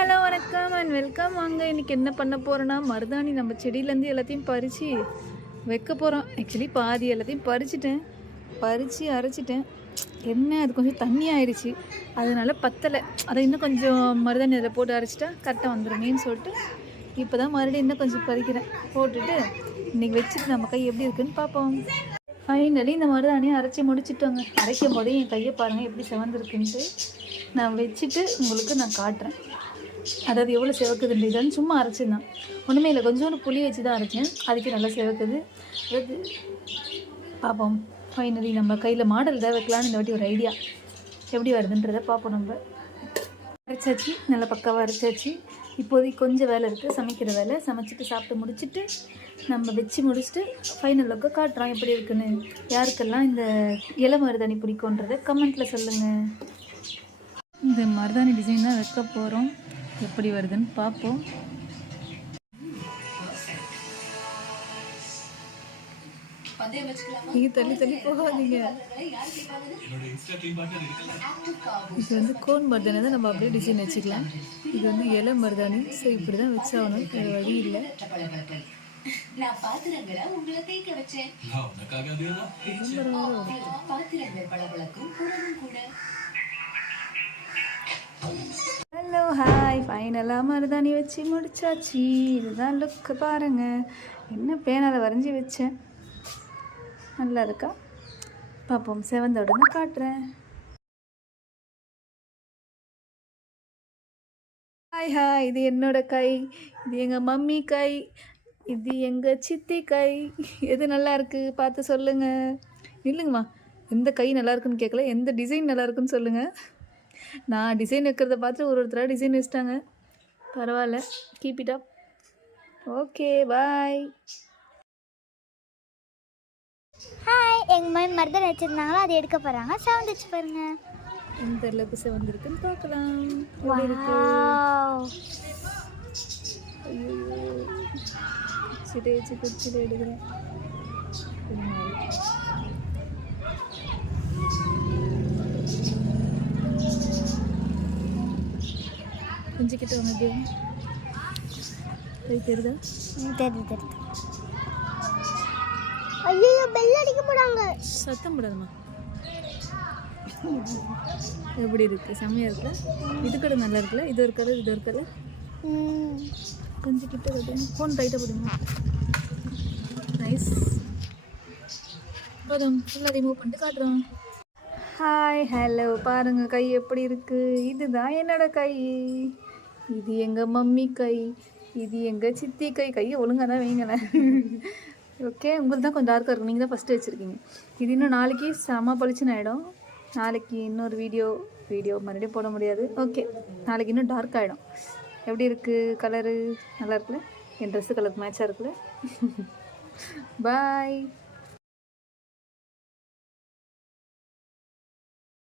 Hello வணக்கம் and welcome. வாங்க இன்றைக்கி என்ன பண்ண போகிறோன்னா, மருதாணி நம்ம செடியிலேருந்து எல்லாத்தையும் பறித்து வைக்க போகிறோம். ஆக்சுவலி பாதி எல்லாத்தையும் பறித்து அரைச்சிட்டேன். என்ன அது கொஞ்சம் தண்ணி ஆயிடுச்சு, அதனால பத்தலை. அதை இன்னும் கொஞ்சம் மருதாணி அதில் போட்டு அரைச்சிட்டா கரெக்டாக வந்துடுமேன்னு சொல்லிட்டு இப்போ தான் மறுபடியும் இன்னும் கொஞ்சம் பறிக்கிறேன். போட்டுட்டு இன்றைக்கி வச்சுட்டு நம்ம கை எப்படி இருக்குதுன்னு பார்ப்போம். ஃபைனலி இந்த மருதாணியை அரைச்சி முடிச்சுட்டோங்க. அரைக்கும் போதே என் கையை பாருங்கள் எப்படி செவந்திருக்குன்ட்டு. நான் வச்சுட்டு உங்களுக்கு நான் காட்டுறேன். அதாவது எவ்வளோ செவக்குதுன்ற இதுன்னு சும்மா அரைச்சிருந்தேன், ஒன்றுமே இல்லை. கொஞ்சோண்டு புளி வச்சு தான் அரைச்சேன், அதுக்கு நல்லா செவக்குது. அதாவது பார்ப்போம். ஃபைனலி நம்ம கையில் மாடல் தான் வைக்கலான்னு இந்த வாட்டி ஒரு ஐடியா. எப்படி வருதுன்றதை பார்ப்போம். நம்ம அரைச்சாச்சு, நல்லா பக்காவாக அரைச்சாச்சு. இப்போதைக்கு கொஞ்சம் வேலை இருக்குது, சமைக்கிற வேலை. சமைச்சிட்டு சாப்பிட்டு முடிச்சுட்டு நம்ம வச்சு முடிச்சுட்டு ஃபைனல் லுக்கை காட்டுறோம் எப்படி இருக்குன்னு. யாருக்கெல்லாம் இந்த இலை மருதாணி பிடிக்குன்றதை கமெண்ட்டில் சொல்லுங்கள். இந்த மருதாணி டிசைன் தான் வைக்க போகிறோம். எப்படி வருதுன்னு பார்ப்போம். நீங்கள் தள்ளி தள்ளி போகாதீங்க. இது வந்து கோன் மருதாணி தான், நம்ம அப்படியே டிசைன் வச்சுக்கலாம். இது வந்து இலை மருதாணி. ஸோ இப்படி தான் வச்சாகணும், வேறு வழி இல்லை. ஹலோ ஹாய், ஃபைனலாக மருதாணி வச்சு முடிச்சாச்சு. இதுதான் லுக்கு பாருங்கள். என்ன பேனால் வரைஞ்சி வச்சேன், நல்லா இருக்கா பார்ப்போம். செவந்த உடனே காட்டுறேன். ஹாய் ஹாய், இது என்னோட கை, இது எங்கள் மம்மி கை, இது எங்கள் சித்தி கை. எது நல்லா இருக்குது பார்த்து சொல்லுங்கள். இல்லைங்கம்மா, எந்த கை நல்லா இருக்குன்னு கேட்கல, எந்த டிசைன் நல்லா இருக்குன்னு சொல்லுங்கள். நான் டிசைன் வைக்கிறத பார்த்து ஒருத்தராக டிசைன் வச்சிட்டாங்க. பரவாயில்ல, keep it up. Okay, bye. Hi, எங்கள் மாதிரி மருதாணி வச்சுருந்தாங்களா, அதை எடுக்க போகிறாங்க. சவுண்ட் வச்சு பாருங்க. இந்த அளவுக்கு செவந்திருக்குன்னு பார்க்கலாம். ஐயோ, சிட்டை வச்சு குச்சிட்டு எடுக்கிறேன். கொஞ்சம் கிட்ட வாங்க. எப்படி தெரியுதா? தெரியுது. ஐயோ, பெல் அடிக்க போறாங்க. சத்தம் போடாதம்மா. எப்படி இருக்கு? செம்மையா இருக்குல்ல? இது கூட நல்லா இருக்குல்ல? இது ஒரு கலர், இது ஒரு கலர். கொஞ்சம் கிட்ட கட்டுங்க. ஃபோன் டைட்டாக போடுங்க. நைஸ். போதும், எல்லாத்தையும் மூவ் பண்ணிட்டு காட்டுறோம். ஹாய் ஹலோ, பாருங்கள் கை எப்படி இருக்குது. இதுதான் என்னோட கை, இது எங்கள் மம்மி கை, இது எங்கள் சித்தி கை. கையை ஒழுங்காக தான் வைங்களேன். ஓகே, உங்களுக்கு தான் கொஞ்சம் டார்க்காக இருக்கும், நீங்கள் தான் ஃபஸ்ட்டு வச்சுருக்கீங்க. இது இன்னும் நாளைக்கு செம பளிச்சுன்னு ஆகிடும். நாளைக்கு இன்னொரு வீடியோ மறுபடியும் போட முடியாது. ஓகே, நாளைக்கு இன்னும் டார்க் ஆகிடும். எப்படி இருக்குது கலரு? நல்லா இருக்குல்ல? என் ட்ரெஸ்ஸு கலருக்கு மேட்சாக இருக்குல்ல? பாய்.